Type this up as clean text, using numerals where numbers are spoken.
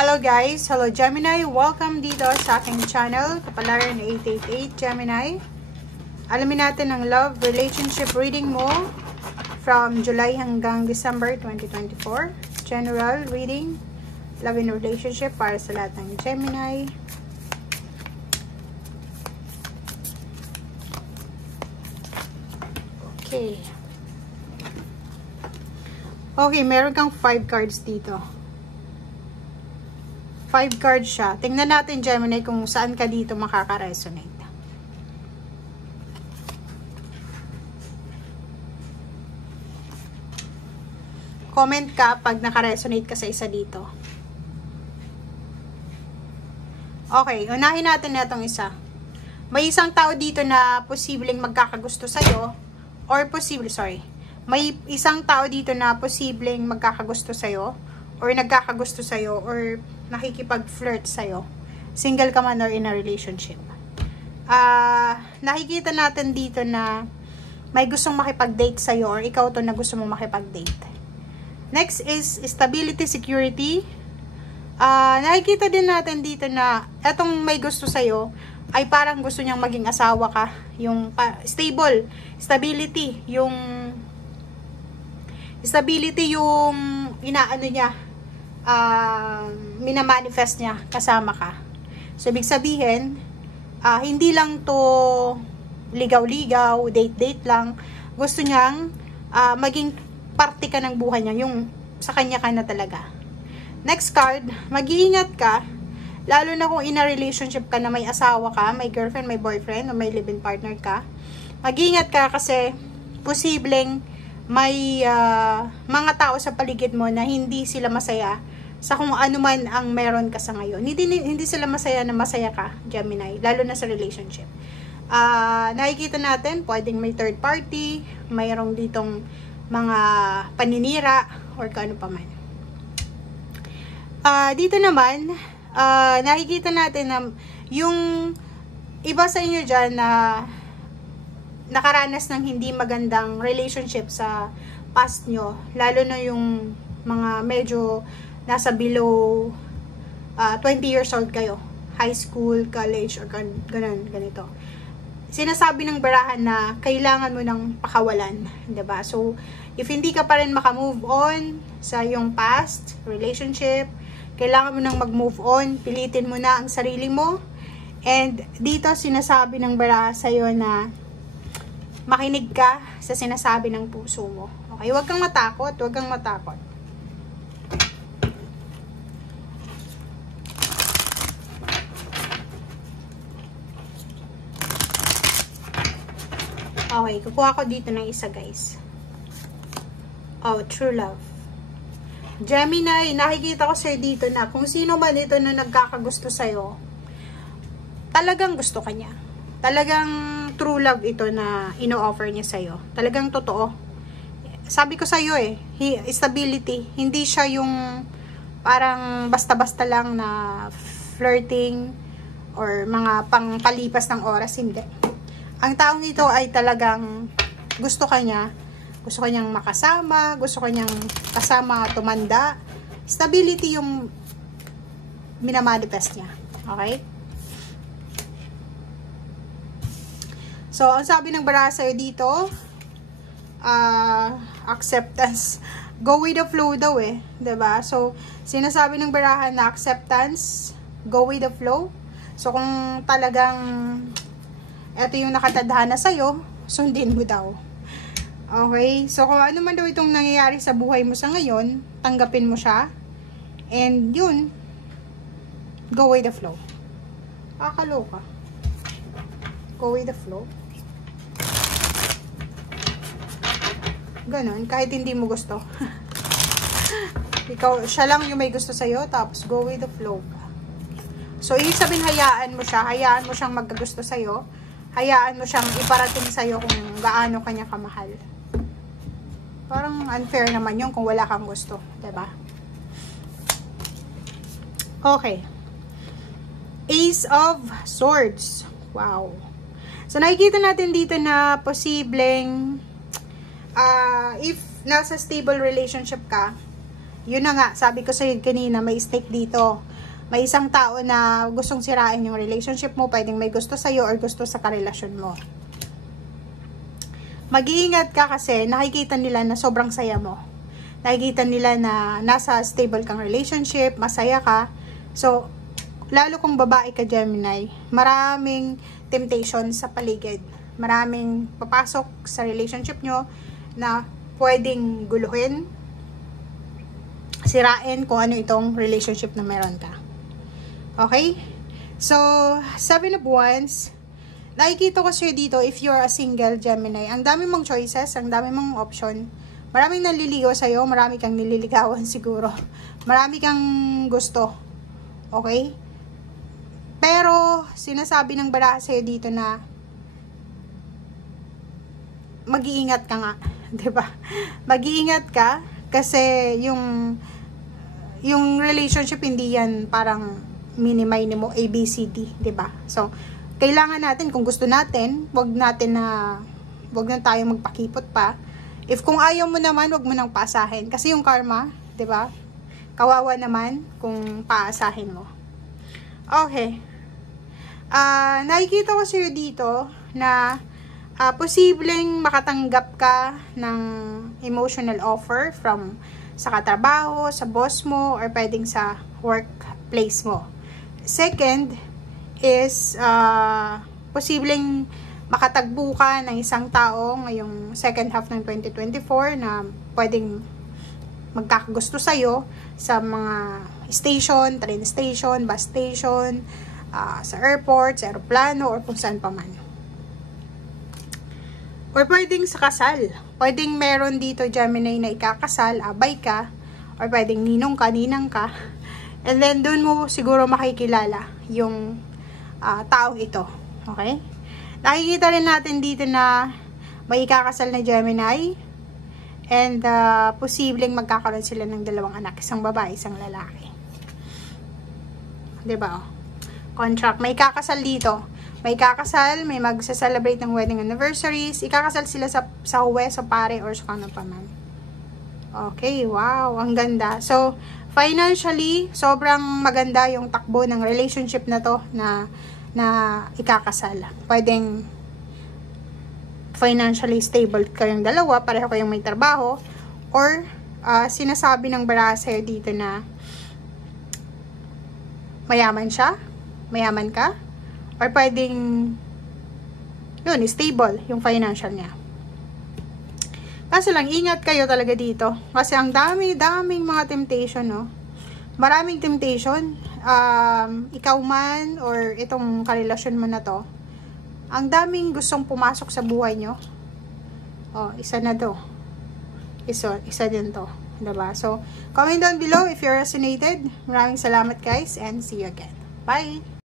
Hello guys! Hello Gemini! Welcome dito sa aking channel, Kapalaran 888 Gemini. Alamin natin ang love relationship reading mo from July hanggang December 2024. General reading, love and relationship para sa lahat ng Gemini. Okay. Okay, meron kang 5 cards dito. 5 cards siya. Tingnan natin, Gemini, kung saan ka dito makaka-resonate. Comment ka pag naka-resonate ka sa isa dito. Okay, unahin natin na itong isa. May isang tao dito na posibleng magkakagusto sa'yo, may isang tao dito na posibleng magkakagusto sa'yo, or nagkakagusto sa'yo, or nakikipag-flirt sa'yo. Single ka man or in a relationship. Nakikita natin dito na may gustong makipag-date sa'yo, or ikaw to na gusto mong makipag-date. Next is stability, security. Nakikita din natin dito na etong may gusto sa'yo ay parang gusto niyang maging asawa ka. Yung stable, stability, yung inaano niya, minamanifest niya kasama ka. So, ibig sabihin, hindi lang to ligaw-ligaw, date-date lang. Gusto niyang maging parte ka ng buhay niya, yung sa kanya ka na talaga. Next card, mag-iingat ka, lalo na kung in a relationship ka na may asawa ka, may girlfriend, may boyfriend, o may live-in partner ka. Mag-iingat ka kasi posibleng may mga tao sa paligid mo na hindi sila masaya sa kung ano man ang meron ka sa ngayon. Hindi sila masaya na masaya ka, Gemini, lalo na sa relationship. Nakikita natin, pwedeng may third party, mayroong ditong mga paninira, or kano pa man. Dito naman, nakikita natin na yung iba sa inyo dyan na nakaranas ng hindi magandang relationship sa past nyo, lalo na yung mga medyo nasa below 20 years old kayo, high school, college, or ganito. Sinasabi ng barahan na kailangan mo ng pakawalan, 'di ba? So, if hindi ka pa rin makamove on sa yung past relationship, kailangan mo nang mag-move on, pilitin mo na ang sarili mo. And dito sinasabi ng baraha sa'yo na makinig ka sa sinasabi ng puso mo. Okay, huwag kang matakot, huwag kang matakot. Okay, kukuha ko dito ng isa, guys. Oh, true love. Gemini, nakikita ko sa'yo dito na kung sino man ito na nagkakagusto sa'yo, talagang gusto ka niya. Talagang true love ito na ino-offer niya sa'yo. Talagang totoo. Sabi ko sa'yo stability. Hindi siya yung parang basta-basta lang na flirting or mga pangpalipas ng oras. Hindi. Ang taong ito ay talagang gusto ka niya. Gusto ka niyang makasama. Gusto ka niyang kasama tumanda. Stability yung minamanifest niya. Okay? So, ang sabi ng baraha sa'yo dito, acceptance. Go with the flow daw diba? So, sinasabi ng baraha na acceptance, go with the flow. So, kung talagang ito yung nakatadhana sa'yo, sundin mo daw. Okay? So, kung ano man daw itong nangyayari sa buhay mo sa ngayon, tanggapin mo siya. And yun, go with the flow. Kakaloka. Go with the flow. Ganon, kahit hindi mo gusto. Siya lang yung may gusto sa'yo, tapos go with the flow. So, ibig sabihin, hayaan mo siyang magkagusto sa'yo, hayaan mo siyang iparating sa'yo kung gaano kanya kamahal. Parang unfair naman yun kung wala kang gusto, diba? Okay. Ace of Swords. Wow. So, nakikita natin dito na posibleng if nasa stable relationship ka, yun na nga, sabi ko sa'yo kanina, may stake dito. May isang tao na gustong sirain yung relationship mo, pwedeng may gusto sa'yo or gusto sa karelasyon mo. Mag-iingat ka kasi nakikita nila na sobrang saya mo. Nakikita nila na nasa stable kang relationship, masaya ka. So, lalo kung babae ka, Gemini, maraming temptation sa paligid. Maraming papasok sa relationship nyo na pwedeng guluhin, sirain kung ano itong relationship na meron ka. Okay? So, 7 of Wands, nakikita ko sa'yo dito, if you're a single Gemini, ang dami mong choices, ang dami mong option. Maraming naliligaw sa'yo, marami kang nililigawan siguro. Marami kang gusto. Okay? Pero, sinasabi ng baraha sa'yo dito na mag-iingat ka nga. Diba? Mag-iingat ka kasi yung relationship hindi yan parang mini-mini mo ABCD, 'di ba? So, kailangan natin kung gusto natin, wag na tayong magpakipot pa. If kung ayaw mo naman, wag mo nang paasahin kasi yung karma, 'di ba? Kawawa naman kung paasahin mo. Okay. Nakikita ko sa'yo dito na posibleng makatanggap ka ng emotional offer from sa katrabaho, sa boss mo, or pwedeng sa workplace mo. Second is posibleng makatagbo ka ng isang tao ngayong second half ng 2024 na pwedeng magkakagusto sa'yo sa mga station, train station, bus station, sa airport, sa aeroplano, or kung saan pa man. Or pwedeng sa kasal. Pwedeng meron dito, Gemini, na ikakasal, abay ka, or pwedeng ninong ka, ninang ka. And then, dun mo siguro makikilala yung taong ito. Okay? Nakikita rin natin dito na may ikakasal na Gemini. And, posibleng magkakaroon sila ng dalawang anak. Isang babae, isang lalaki. Diba? Contract. May ikakasal dito. May ikakasal, may magsa-celebrate ng wedding anniversaries. Ikakasal sila sa uwe, sa pare, or sa kano pa man. Okay, wow. Ang ganda. So, financially, sobrang maganda yung takbo ng relationship na to na ikakasal. Pwedeng financially stable kayong dalawa, pareho kayong may trabaho, or sinasabi ng baraha sa'yo dito na mayaman siya, mayaman ka, or pwedeng yun, stable yung financial niya. Kaso lang, ingat kayo talaga dito. Kasi ang daming mga temptation, no? Maraming temptation. Ikaw man, or itong karelasyon mo na to, ang daming gustong pumasok sa buhay nyo. Oh, isa na to. Isa din to. Diba? So, comment down below if you're resonated. Maraming salamat guys, and see you again. Bye!